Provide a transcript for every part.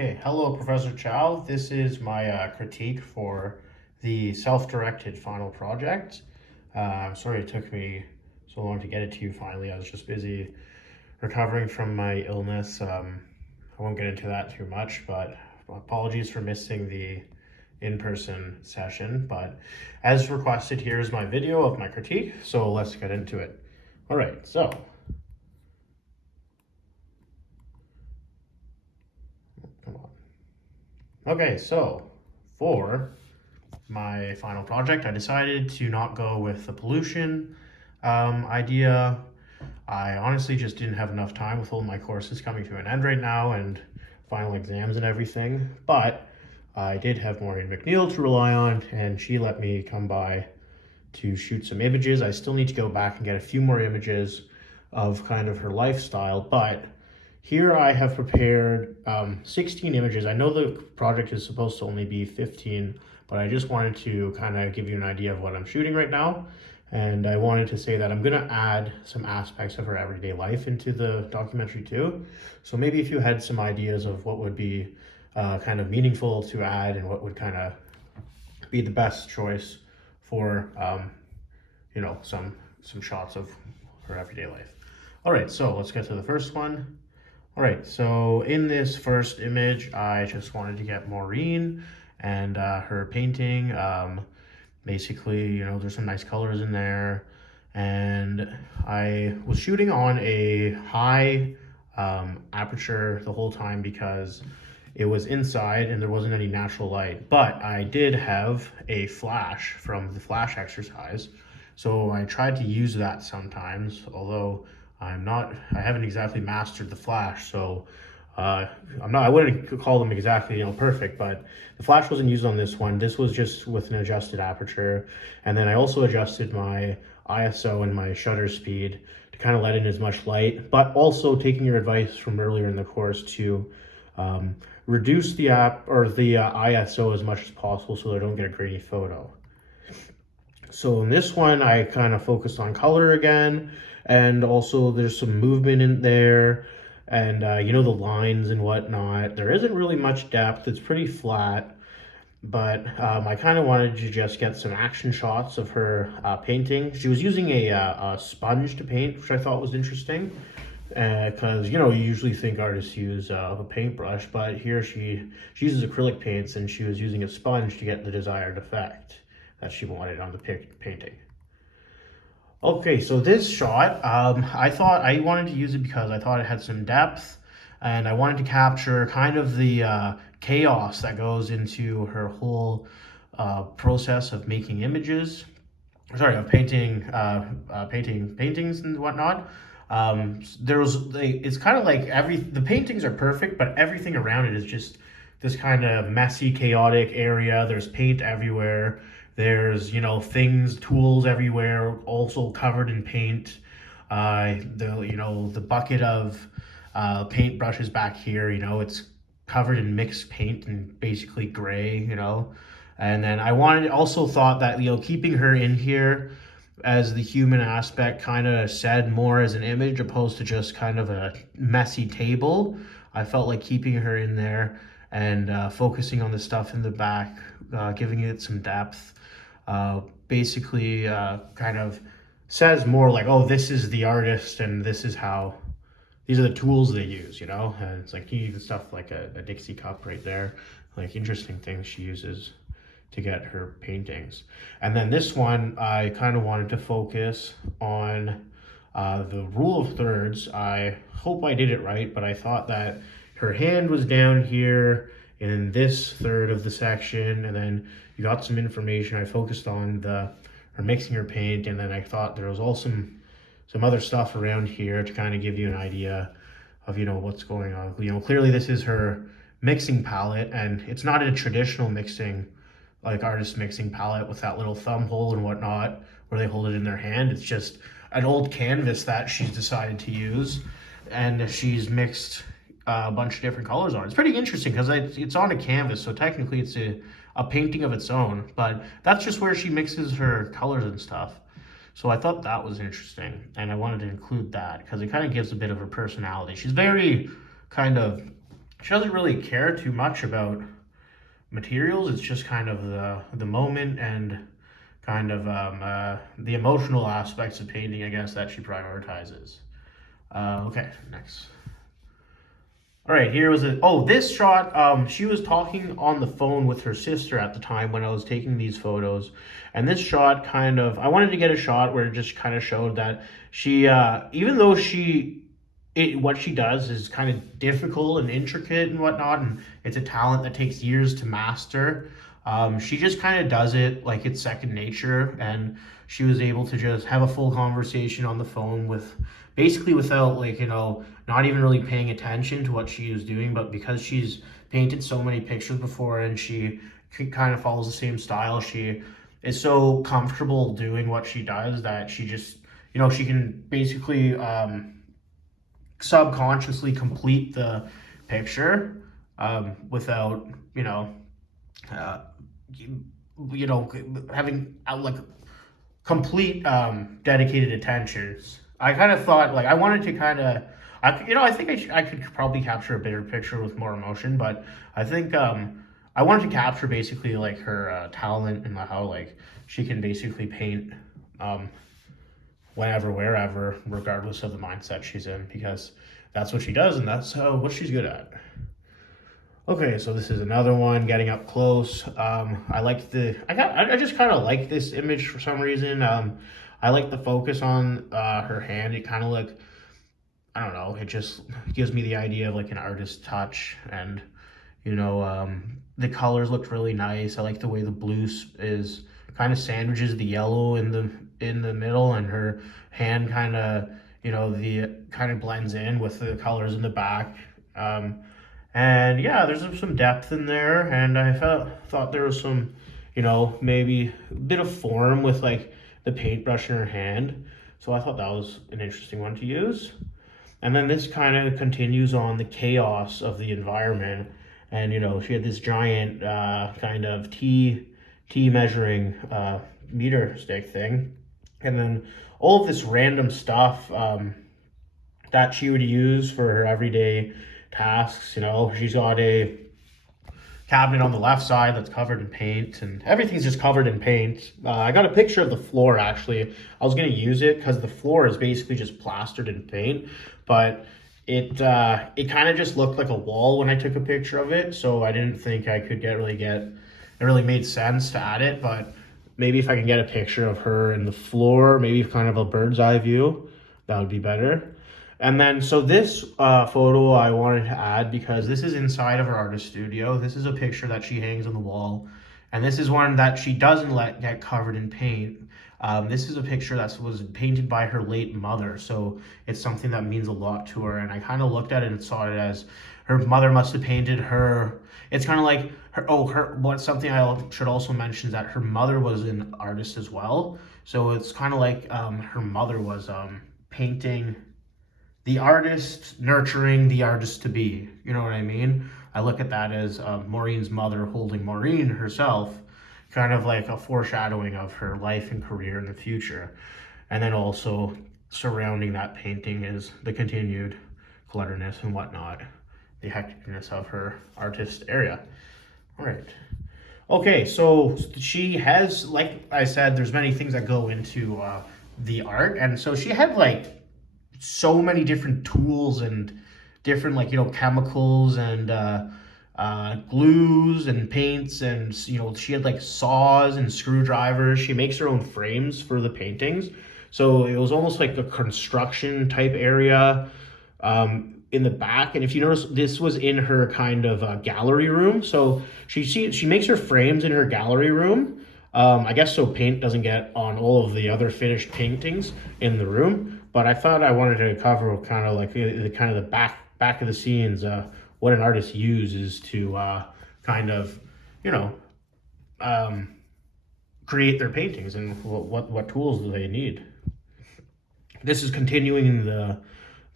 Okay, hello, Professor Chow. This is my critique for the self-directed final project. I'm sorry it took me so long to get it to you finally. I was just busy recovering from my illness. I won't get into that too much, but apologies for missing the in-person session. But as requested, here's my video of my critique, so let's get into it. All right, so come on. Okay, so for my final project, I decided to not go with the pollution idea. I honestly just didn't have enough time with all my courses coming to an end right now and final exams and everything. But I did have Maureen McNeil to rely on, and she let me come by to shoot some images. I still need to go back and get a few more images of kind of her lifestyle, but here I have prepared 16 images. I know the project is supposed to only be 15, but I just wanted to kind of give you an idea of what I'm shooting right now. And I wanted to say that I'm going to add some aspects of her everyday life into the documentary too. So maybe if you had some ideas of what would be kind of meaningful to add and what would kind of be the best choice for, some shots of her everyday life. All right, so let's get to the first one. All right, so in this first image, I just wanted to get Maureen and her painting. Basically, there's some nice colors in there. And I was shooting on a high aperture the whole time because it was inside and there wasn't any natural light. But I did have a flash from the flash exercise. So I tried to use that sometimes, although I haven't exactly mastered the flash, so I wouldn't call them exactly, perfect, but the flash wasn't used on this one. This was just with an adjusted aperture. And then I also adjusted my ISO and my shutter speed to kind of let in as much light, but also taking your advice from earlier in the course to reduce the ISO as much as possible so I don't get a grainy photo. So in this one, I kind of focused on color again, and also there's some movement in there, and the lines and whatnot. There isn't really much depth. It's pretty flat, but I kind of wanted to just get some action shots of her painting. She was using a sponge to paint, which I thought was interesting, because you usually think artists use a paintbrush, but here she uses acrylic paints, and she was using a sponge to get the desired effect that she wanted on the painting. Okay, so this shot, I thought I wanted to use it because I thought it had some depth, and I wanted to capture kind of the chaos that goes into her whole process of making images. Sorry, of painting, painting paintings and whatnot. It's kind of like the paintings are perfect, but everything around it is just this kind of messy, chaotic area. There's paint everywhere. There's, tools everywhere, also covered in paint. The bucket of paint brushes back here, it's covered in mixed paint and basically gray, And then also thought that, keeping her in here as the human aspect kind of said more as an image opposed to just kind of a messy table. I felt like keeping her in there and focusing on the stuff in the back, giving it some depth. Basically kind of says more like, oh, this is the artist and these are the tools they use, and it's like you need stuff like a Dixie cup right there, like interesting things she uses to get her paintings. And then this one, I kind of wanted to focus on the rule of thirds. I hope I did it right, but I thought that her hand was down here in this third of the section, and then you got some information. I focused on her mixing her paint, and then I thought there was also some other stuff around here to kind of give you an idea of what's going on. Clearly this is her mixing palette, and it's not a traditional mixing, like artist mixing palette with that little thumb hole and whatnot where they hold it in their hand. It's just an old canvas that she's decided to use, and she's mixed a bunch of different colors on it. It's pretty interesting because it's on a canvas, so technically it's a painting of its own, but that's just where she mixes her colors and stuff. So I thought that was interesting, and I wanted to include that because it kind of gives a bit of her personality. She's very kind of she doesn't really care too much about materials. It's just kind of the moment and kind of the emotional aspects of painting, I guess, that she prioritizes. Okay, next. All right, here was a. Oh, this shot. She was talking on the phone with her sister at the time when I was taking these photos, and this shot kind of. I wanted to get a shot where it just kind of showed that she, even though what she does is kind of difficult and intricate and whatnot, and it's a talent that takes years to master. She just kind of does it like it's second nature, and she was able to just have a full conversation on the phone with basically without like not even really paying attention to what she was doing, but because she's painted so many pictures before and she kind of follows the same style, she is so comfortable doing what she does that she just she can basically subconsciously complete the picture without uh, having like complete dedicated attentions. I kind of thought like I wanted to kind of I think I could probably capture a bigger picture with more emotion, but I think I wanted to capture basically like her talent and how like she can basically paint um, whenever, wherever, regardless of the mindset she's in, because that's what she does and that's what she's good at. Okay, so this is another one getting up close. I like I just kind of like this image for some reason. I like the focus on her hand. It kind of like, I don't know, it just gives me the idea of like an artist touch, and the colors looked really nice. I like the way the blue is kind of sandwiches the yellow in the middle, and her hand kind of the kind of blends in with the colors in the back. And yeah, there's some depth in there, and I thought there was some, maybe a bit of form with like the paintbrush in her hand. So I thought that was an interesting one to use. And then this kind of continues on the chaos of the environment, and she had this giant kind of T measuring meter stick thing, and then all of this random stuff that she would use for her everyday tasks. She's got a cabinet on the left side that's covered in paint, and everything's just covered in paint. I got a picture of the floor actually. I was gonna use it because the floor is basically just plastered in paint, but it kind of just looked like a wall when I took a picture of it, so I didn't think I could it really made sense to add it. But maybe if I can get a picture of her in the floor, maybe kind of a bird's eye view, that would be better. And then, so this photo I wanted to add because this is inside of her artist studio. This is a picture that she hangs on the wall. And this is one that she doesn't let get covered in paint. This is a picture that was painted by her late mother. So it's something that means a lot to her. And I kind of looked at it and saw it as her mother must have painted her. It's kind of like something I should also mention is that her mother was an artist as well. So it's kind of like her mother was painting the artist nurturing the artist to be. You know what I mean? I look at that as Maureen's mother holding Maureen herself, kind of like a foreshadowing of her life and career in the future. And then also surrounding that painting is the continued clutterness and whatnot, the hecticness of her artist area. All right. Okay, so she has, like I said, there's many things that go into the art, and so she had like so many different tools and different chemicals and glues and paints, and she had like saws and screwdrivers. She makes her own frames for the paintings, so it was almost like a construction type area in the back. And if you notice, this was in her kind of gallery room, so she makes her frames in her gallery room, I guess so paint doesn't get on all of the other finished paintings in the room. But I thought I wanted to cover kind of like the kind of the back of the scenes, what an artist uses to kind of, um, create their paintings, and what tools do they need. This is continuing the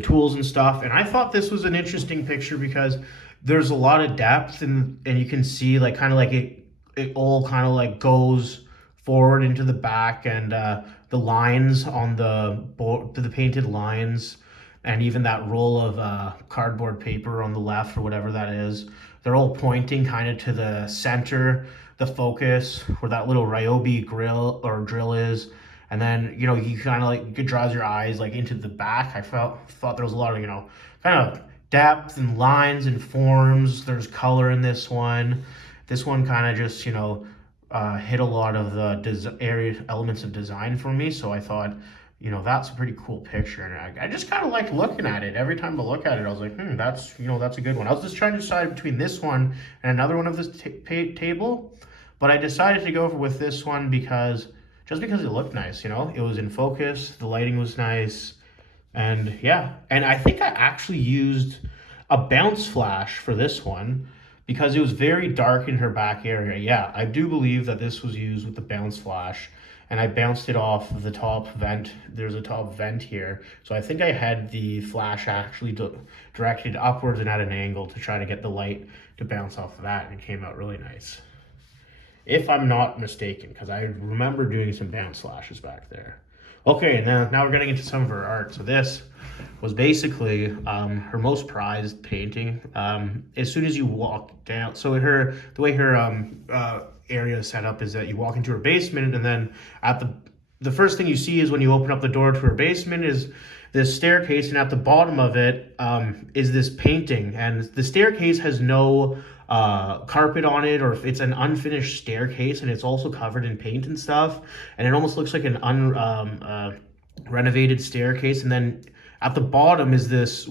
tools and stuff, and I thought this was an interesting picture because there's a lot of depth, and you can see like kind of like it all kind of like goes forward into the back, and the lines on the board, the painted lines, and even that roll of cardboard paper on the left or whatever that is, they're all pointing kind of to the center, the focus where that little Ryobi grill or drill is. And then, you know, you kind of like, you could draw your eyes like into the back. Thought there was a lot of, you know, kind of depth and lines and forms. There's color in this one. This one kind of just, you know, hit a lot of the elements of design for me. So I thought, you know, that's a pretty cool picture, and I just kind of liked looking at it. Every time I look at it, I was like, that's, you know, that's a good one. I was just trying to decide between this one and another one of this table, but I decided to go with this one because it looked nice. You know, it was in focus, the lighting was nice, and yeah. And I think I actually used a bounce flash for this one because it was very dark in her back area. Yeah, I do believe that this was used with the bounce flash, and I bounced it off the top vent. There's a top vent here. So I think I had the flash actually directed upwards and at an angle to try to get the light to bounce off of that, and it came out really nice. If I'm not mistaken, because I remember doing some bounce flashes back there. Okay, now we're getting into some of her art. So this was basically her most prized painting. As soon as you walk down, so the way her area is set up is that you walk into her basement, and then at the first thing you see is when you open up the door to her basement is this staircase, and at the bottom of it is this painting, and the staircase has no carpet on it, or if it's an unfinished staircase, and it's also covered in paint and stuff, and it almost looks like an renovated staircase. And then at the bottom is this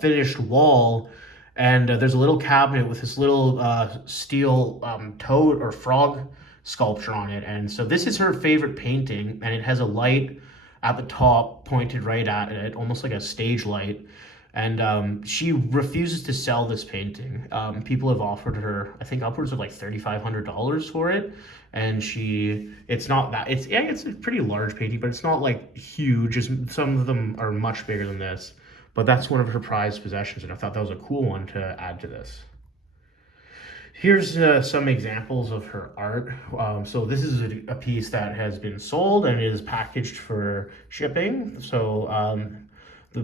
finished wall, and there's a little cabinet with this little steel toad or frog sculpture on it. And so this is her favorite painting, and it has a light at the top pointed right at it, almost like a stage light. And she refuses to sell this painting. People have offered her, I think, upwards of like $3,500 for it, and it's not that, it's a pretty large painting, but it's not like huge. Some of them are much bigger than this, but that's one of her prized possessions, and I thought that was a cool one to add to this. Here's some examples of her art. So this is a piece that has been sold and is packaged for shipping. So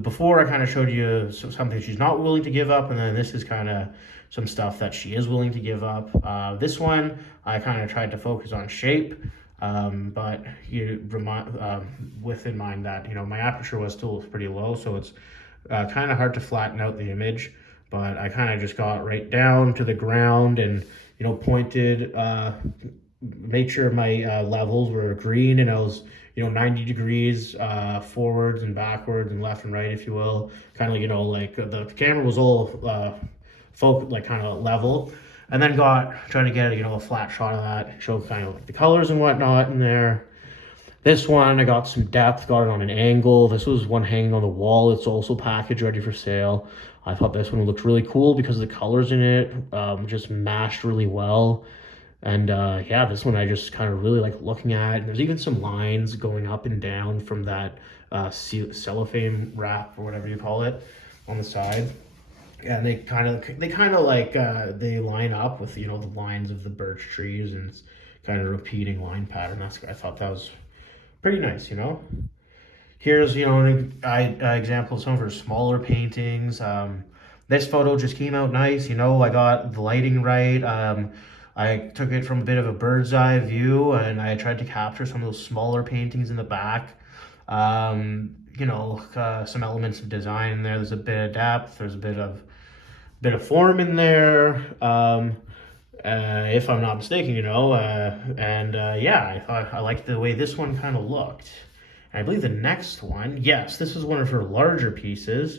before I kind of showed you something she's not willing to give up, and then this is kind of some stuff that she is willing to give up. This one, I kind of tried to focus on shape, but with in mind that, you know, my aperture was still pretty low, so it's kind of hard to flatten out the image. But I kind of just got right down to the ground and, you know, pointed, made sure my levels were green, and I was, you know, 90 degrees forwards and backwards and left and right, if you will. Kind of, you know, like the camera was all like kind of level. And then trying to get, you know, a flat shot of that, show kind of like the colors and whatnot in there. This one, I got some depth, got it on an angle. This was one hanging on the wall. It's also packaged, ready for sale. I thought this one looked really cool because the colors in it just mashed really well. And yeah, this one I just kind of really like looking at. And there's even some lines going up and down from that cellophane wrap or whatever you call it on the side. And they kind of like they line up with, you know, the lines of the birch trees, and it's kind of repeating line pattern. I thought that was pretty nice, you know. Here's, you know, an example of some of her smaller paintings. This photo just came out nice, you know. I got the lighting right. I took it from a bit of a bird's eye view, and I tried to capture some of those smaller paintings in the back. You know, some elements of design in there. There's a bit of depth. There's a bit of form in there. If I'm not mistaken, you know. Yeah, I liked the way this one kind of looked. I believe the next one, yes, this is one of her larger pieces,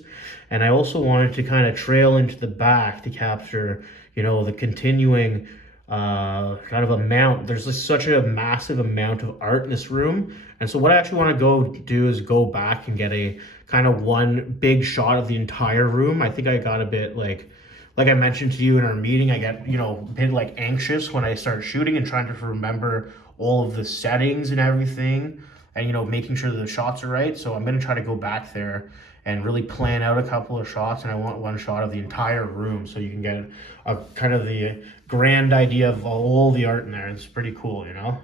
and I also wanted to kind of trail into the back to capture, you know, the continuing kind of amount. There's just such a massive amount of art in this room, and so what I actually want to go do is go back and get a kind of one big shot of the entire room. I think I got a bit like I mentioned to you in our meeting, I get, you know, a bit like anxious when I start shooting and trying to remember all of the settings and everything, and, you know, making sure that the shots are right. So I'm going to try to go back there and really plan out a couple of shots, and I want one shot of the entire room so you can get a kind of the grand idea of all the art in there. It's pretty cool, you know.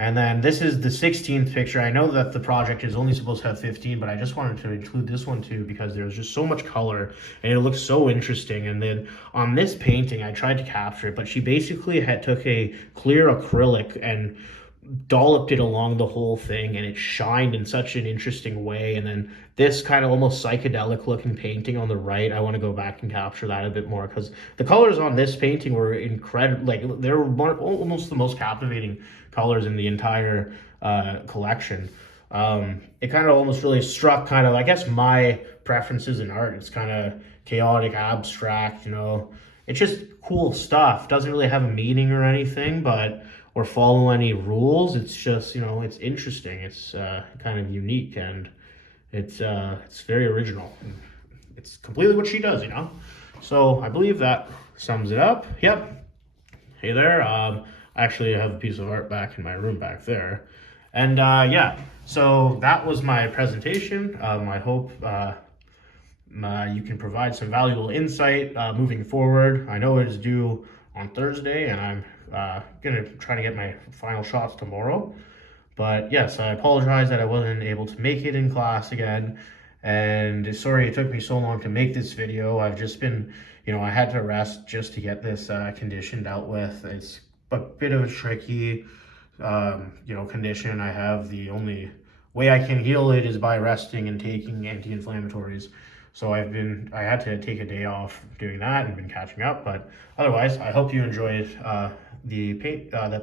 And then this is the 16th picture. I know that the project is only supposed to have 15, but I just wanted to include this one too because there's just so much color and it looks so interesting. And then on this painting, I tried to capture it, but she basically took a clear acrylic and dolloped it along the whole thing, and it shined in such an interesting way. And then this kind of almost psychedelic looking painting on the right, I want to go back and capture that a bit more because the colors on this painting were incredible. Like they were almost the most captivating colors in the entire collection. It kind of almost really struck kind of, I guess, my preferences in art. It's kind of chaotic, abstract, you know. It's just cool stuff. Doesn't really have a meaning or anything, but or follow any rules. It's just, you know, it's interesting. It's kind of unique, and it's very original. It's completely what she does, you know. So I believe that sums it up. Yep. Hey there. I actually have a piece of art back in my room back there, and yeah. So that was my presentation. I hope you can provide some valuable insight moving forward. I know it is due on Thursday, and I'm gonna try to get my final shots tomorrow. But yes, I apologize that I wasn't able to make it in class again, and sorry it took me so long to make this video. I've just been, you know, I had to rest just to get this condition dealt with. It's a bit of a tricky, you know, condition I have. The only way I can heal it is by resting and taking anti-inflammatories. So I had to take a day off doing that and been catching up. But otherwise, I hope you enjoyed the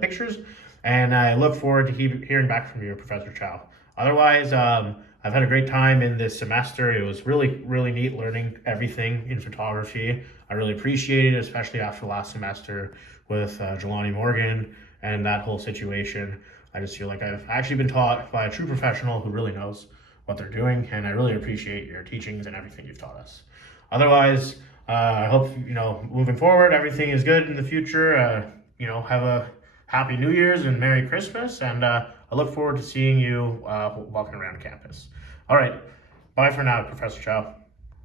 pictures, and I look forward to hearing back from you, Professor Chow. Otherwise, I've had a great time in this semester. It was really, really neat learning everything in photography. I really appreciate it, especially after last semester with Jelani Morgan and that whole situation. I just feel like I've actually been taught by a true professional who really knows what they're doing, and I really appreciate your teachings and everything you've taught us. Otherwise, I hope, you know, moving forward, everything is good in the future. You know, have a happy New Year's and Merry Christmas, and I look forward to seeing you walking around campus. All right, bye for now, Professor Chow.